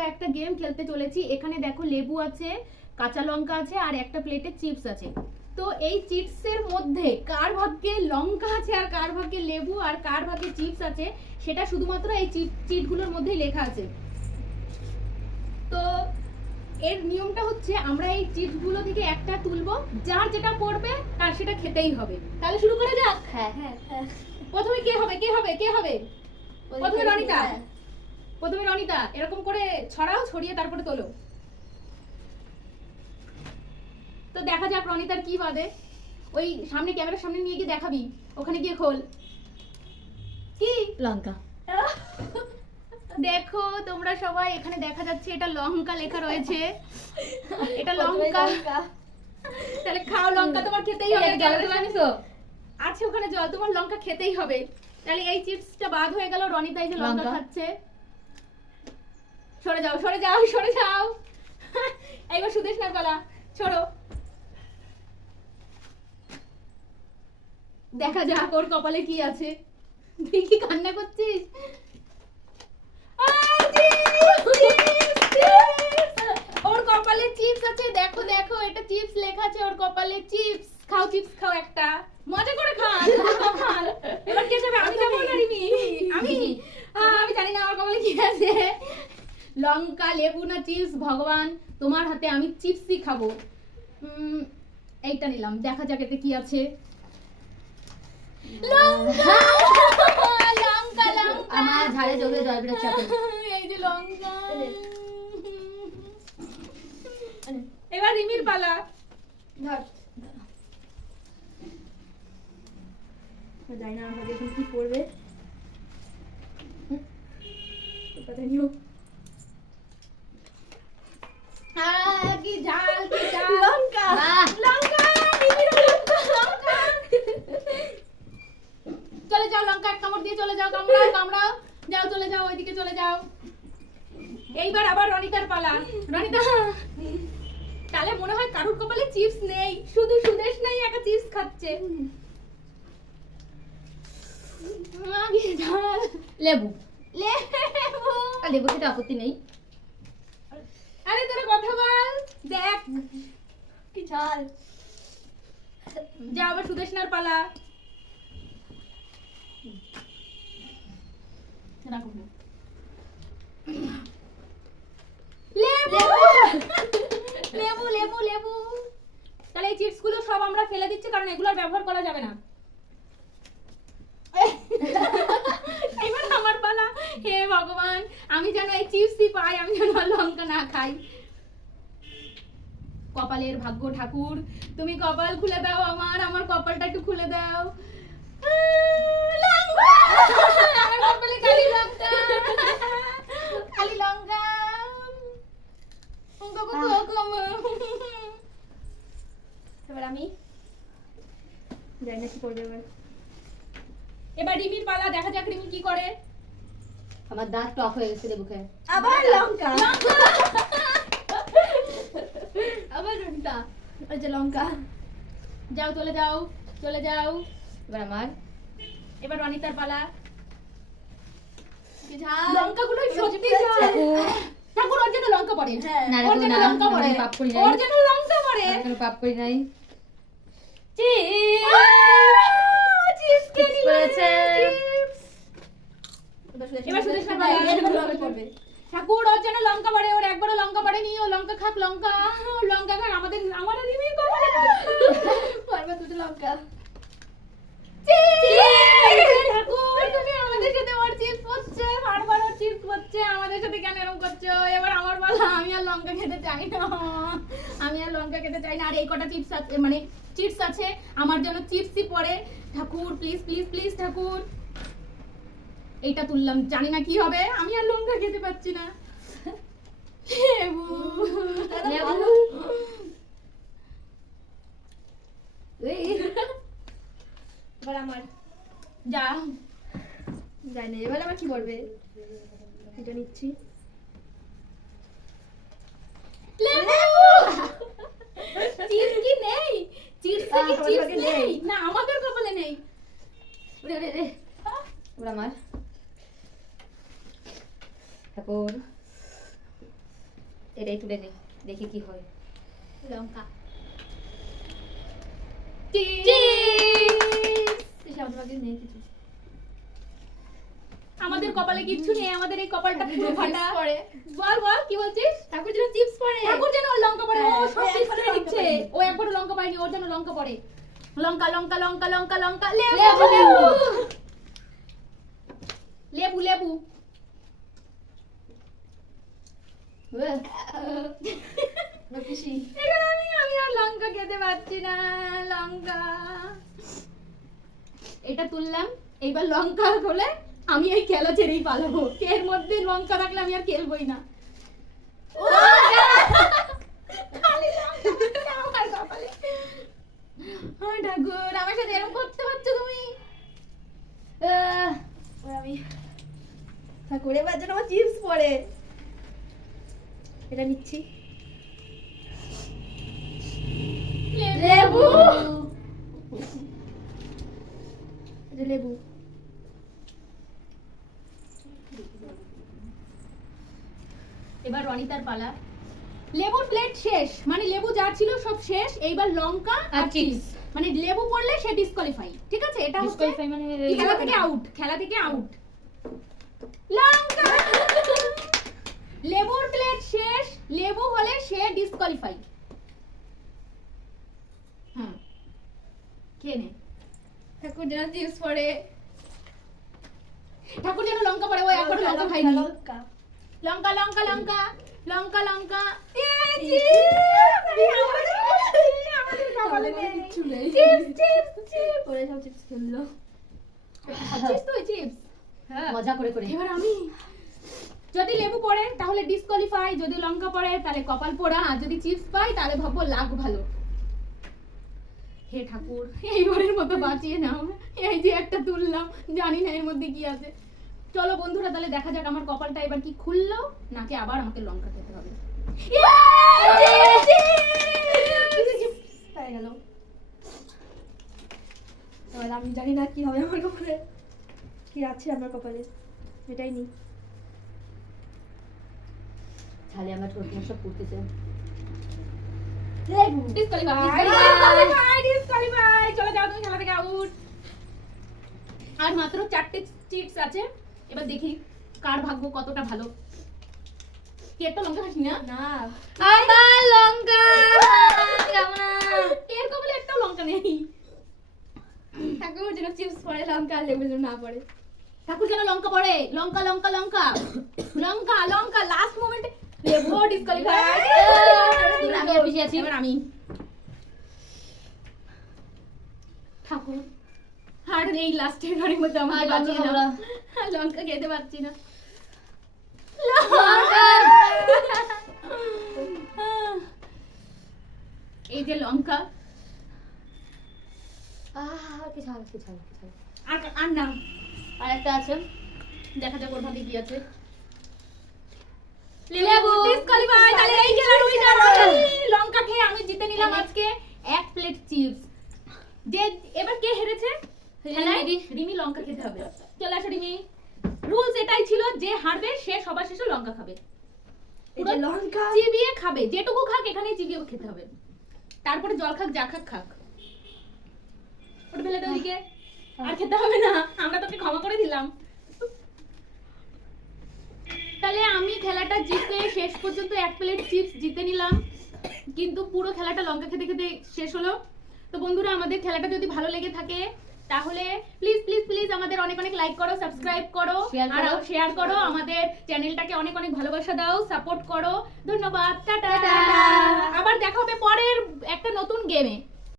আমরা একটা গেম খেলতে চলেছি। এখানে দেখো লেবু আছে, কাঁচা লঙ্কা আছে আর একটা প্লেটে চিপস আছে। তো এই চিপসের মধ্যে কার ভাগ্যে লঙ্কা আছে আর কার ভাগ্যে লেবু আর কার ভাগ্যে চিপস আছে সেটা শুধুমাত্র এই চিটগুলোর মধ্যেই লেখা আছে। তো এর নিয়মটা হচ্ছে আমরা এই চিপসগুলো থেকে একটা তুলবো, যার যেটা পড়বে তার সেটা খেতেই হবে। তাহলে শুরু করা যাক। হ্যাঁ হ্যাঁ হ্যাঁ। প্রথমে কে হবে কে হবে কে হবে? প্রথমে রনিতা। প্রথমে রনিতা এরকম করে ছড়াও, ছড়িয়ে তারপরে তোলো। তো দেখা যাক রনিতার কি বাদে। ওই সামনে ক্যামেরার সামনে নিয়ে গিয়ে দেখাবি, ওখানে গিয়ে খোল। কি? লঙ্কা। দেখো তোমরা সবাই, এখানে দেখা যাচ্ছে এটা লঙ্কা লেখা রয়েছে। এটা লঙ্কা। তাহলে খাও, লঙ্কা তোমার খেতেই হবে। আছে ওখানে জল, তোমার লঙ্কা খেতেই হবে। তাহলে এই চিপসটা বাদ হয়ে গেল, রনিতা এই যে লঙ্কা খাচ্ছে। সরে যাও সরে যাও সরে যাও। এইবার সুদেশনার পালা, ছোড়ো। দেখা যাক ওর কপালে কি আছে। তুই কি কান্না করছিস? ওর কপালে চিপস আছে, দেখো দেখো এটা চিপস লেখা আছে ওর কপালে। চিপস খাও, চিপস খাও একটা, মজা করে খান। এবার কে যাবে? আমি যাবো না রিমি? আমি আমি জানি না আমার কপালে কি আছে। লঙ্কা, লেবু না চিপস? ভগবান, তোমার হাতে আমি চিপসই খাবো। এইটা নিলাম, দেখা যাক এতে কি আছে। লঙ্কা লঙ্কা লঙ্কা আমার ঝাড়ে জলে জল বেরোচ্ছে। এই যে লঙ্কা। এবার রিমির পালা। ধর। জানি না আমার এখন কি করবে। কথা নিও। কি ঝাল কি ঝাল। লঙ্কা লঙ্কা রিমির লঙ্কা লঙ্কা। চলে যাও, লঙ্কা এক কামড় দিয়ে চলে যাও। কামড়াও কামড়াও, যাও চলে যাও, ওইদিকে চলে যাও। এইবার আবার রনিতার পালা। রনিতা, তাহলে মনে হয় কারুর কপালে চিপস নেই, শুধু সুদেশ নাই একা চিপস খাচ্ছে। লেবু। লেবু। লেবু খেতে আপত্তি নেই। আরে তোরা কথা বল, দেখ কি ঝাল। যা, আবার সুদেশনার পালা। লেবু লেবু লেবু লেবু। তাহলে এই চিপস গুলো সব আমরা ফেলে দিচ্ছি, কারণ এগুলোর ব্যবহার করা যাবে না। এবার আমার পালা। হে ভগবান, আমি যেন এই চিপসই পাই, আমি যেন লঙ্কা না খাই। কপালের ভাগ্য ঠাকুর, তুমি কপাল খুলে দাও আমার, আমার কপালটা একটু খুলে দাও। লঙ্কা! আমার কপালে কালি লঙ্কা, কালি লঙ্কা। এবার আমি জানি না কি করবে এবার। এবার রিমির পালা, দেখা যাক রিমি কি করে। আমার দাঁত টক হয়ে গেছে লেবু খেয়ে। আবার লঙ্কা। আবার রনিতা। ওই যে লঙ্কা। যাও চলে যাও চলে যাও। এবার আমার। এবার রনিতার পালা। কি ঝাল। লঙ্কাগুলো সত্যি ঝাল। ঠাকুর ওর জন্য লঙ্কা পড়ে। না ওর জন্য লঙ্কা পড়ে। পাপ করি নাই। ওর জন্য লঙ্কা পড়ে। কোনো পাপ করি নাই। চিপস কে নিল? করেছে। এবার সুদেশনার পালা। ঠাকুর ওর জন্য লঙ্কা পড়ে, ওর একবারও লঙ্কা পড়েনি। ও লঙ্কা খাক, লঙ্কা লঙ্কা খাক। আমাদের রিমি করে পারবে দুটো লঙ্কা। ঠাকুর তুমি আমাদের সাথে ওর চিপস করছে, বারবার ওর চিপস করছে, আমাদের সাথে কেন এরকম করছো? এবার আমার পালা, আমি আর লঙ্কা খেতে চাই না, আমি আর লঙ্কা খেতে চাই না। আর এই কটা চিপস আছে, মানে চিপস আছে, আমার জন্য চিপসই পড়ে। ঠাকুর প্লিজ প্লিজ প্লিজ ঠাকুর। এইটা তুললাম, জানি না কি হবে, আমি আর লঙ্কা খেতে পাচ্ছি না। লেবু লেবু। এবার আমার। যা, জানি না এবার আমার কি করবে। এটা নিচ্ছি। লেবু। চিপস কি নেই? চিপস কি চিপস নেই? না আমাদের কপালে নেই। ওরে ওরে রে। এবার আমার। ঠাকুর। এটাই তুলে নেই, দেখি কি হয়। লঙ্কা আমাদের কপালে কিচ্ছু নেই, আমাদের এই কপালটা পুরো ফাটা। বল বল কি বলছিস? ঠাকুর যেন চিপস পড়ে, ঠাকুর যেন ওর লঙ্কা পড়ে, ও সব চিপস করে দিচ্ছে। ও একবারও লঙ্কা পায়নি, ওর যেন লঙ্কা পড়ে। লঙ্কা লঙ্কা লঙ্কা লঙ্কা লঙ্কা, লেবু লেবু লেবু লেবু। এখানে আমি আর লঙ্কা খেতে পারছি না, লঙ্কা। এটা তুললাম, এইবার লঙ্কা হলে আমি এই খেলা ছেড়েই পালাবো। এর মধ্যে লঙ্কা রাখলে আমি আর খেলবই না। খালি লঙ্কা আমার কপালে। ঠাকুর আমার সাথে এরকম করতে পারছো তুমি? আমি ঠাকুরের বাদ যেন আমার চিপস পড়ে। এটা নিচ্ছি। লেবু এটা লেবু। এবার রনিতার পালা। লেবুর প্লেট শেষ, মানে লেবু যা ছিল সব শেষ। এইবার লঙ্কা আর চিপস, মানে লেবু পড়লে সে ডিসকোয়ালিফাই। ঠিক আছে, এটা হচ্ছে ডিসকোয়ালিফাই মানে খেলা থেকে আউট, খেলা থেকে আউট। লঙ্কা লেবুর প্লেট শেষ, লেবু হলে সে ডিসকোয়ালিফাই। হ্যাঁ খেয়ে নে। ঠাকুর যেন চিপস পড়ে। ঠাকুর যেন লঙ্কা পড়ে, ও একবার লঙ্কা খাইনি। লঙ্কা লঙ্কা লঙ্কা লঙ্কা লঙ্কা লঙ্কা। মজা করে করে। এবার আমি, যদি লেবু পড়ে তাহলে ডিসকোয়ালিফাই, যদি লঙ্কা পড়ে তাহলে কপাল পোড়া, আর যদি চিপস পাই তাহলে ভাববো লাগ ভালো। হে ঠাকুর, এইবারের মতো বাঁচিয়ে নাও। এই যে একটা তুললাম, জানি না এর মধ্যে কি আছে। চলো বন্ধুরা, তাহলে দেখা যাক আমার কপালটা এবার কি খুললো, নাকি আবার আমাকে লঙ্কা খেতে হবে। গেল। এবার আমি জানি না কি হবে আমার কপালে, কি আছে আমার কপালে, এটাই নি। তাহলে আমার ঠোঁট সব পুড়তেছে। লেবু ডিসকোয়ালিফাই। চলে যাও তুমি খেলা থেকে আউট। আর মাত্র 4টে চিপস আছে। এবার দেখি কার ভাগ্য কতটা ভালো। কি একটা লঙ্কা খাসি না? না আমার লঙ্কা খাবো না। এর কপালে একটাও লঙ্কা নেই। ঠাকুর যেন চিপস পড়ে, লঙ্কা আর লেবু যেন না পড়ে। ঠাকুর যেন লঙ্কা পড়ে। লঙ্কা লঙ্কা লঙ্কা লঙ্কা লঙ্কা। লাস্ট মোমেন্টে লেবু ডিসকোয়ালিফাই। আমি আর পিছিয়ে আছি। এবার আমি। ঠাকুর আর এই লাস্টের ঘরের মধ্যে আমাকে বাঁচিয়ে দাও। লঙ্কা খেতে পারছি না। এই যে লঙ্কা, কি ছাড় কি ছাড় কি ছাড়। আর না, আর একটা আছে, দেখা যাক ওর ভাগে কি আছে। লেবু ডিসকোয়ালিফাই। তাহলে এই খেলার উইনার লঙ্কা খেয়ে আমি জিতে নিলাম আজকে 1 প্লেট চিপস। যে এবার কে হেরেছে? রিমি লঙ্কা খেতে হবে। চলে আসো রিমি। রুলস এটাই ছিল যে হারবে সে সবার শেষে লঙ্কা খাবে। পুরো লঙ্কা চিবিয়ে খাবে, যেটুকু খাক এখানেই চিবিয়ে খেতে হবে। তারপরে জল খাক, যা খাক খাক। ওটা ফেলে দাও ওদিকে, আর খেতে হবে না, আমরা তোকে ক্ষমা করে দিলাম। তাহলে আমি খেলাটা জিতে শেষ পর্যন্ত 1 প্লেট চিপস জিতে নিলাম, কিন্তু পুরো খেলাটা লঙ্কা খেতে খেতে শেষ হলো। তো বন্ধুরা, আমাদের খেলাটা যদি ভালো লেগে থাকে তাহলে প্লিজ প্লিজ প্লিজ আমাদের অনেক অনেক লাইক করো, সাবস্ক্রাইব করো, আর শেয়ার করো। আমাদের চ্যানেলটাকে অনেক অনেক ভালোবাসা দাও, সাপোর্ট করো। ধন্যবাদ, টাটা। আবার দেখা হবে পরের একটা নতুন গেমে।